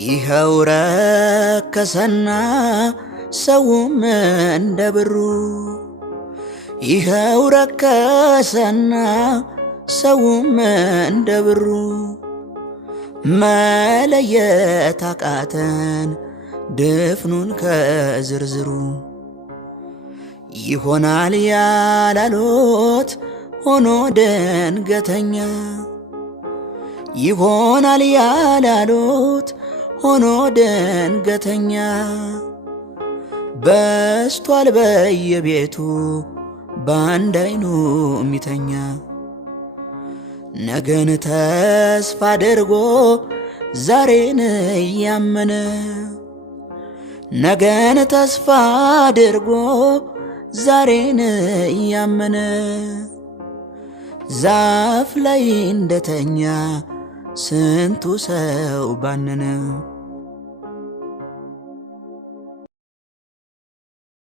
ይኸው ረከሰና ሰውም እንደ ብሩ ይኸው ረከሰና ሰውም እንደ ብሩ መለየት አቃተን ድፍኑን ከዝርዝሩ ይሆናል ያላሉት ሆኖ ድንገተኛ ይሆናል ያላሉት ሆኖ ድንገተኛ በስቷል በየቤቱ ባንድ አይኑ ሚተኛ ነገን ተስፋ አድርጎ ዛሬን ያመነ ነገን ተስፋ አድርጎ ዛሬን ያመነ ዛፍ ላይ እንደተኛ ስንቱ ሰው ባነነ።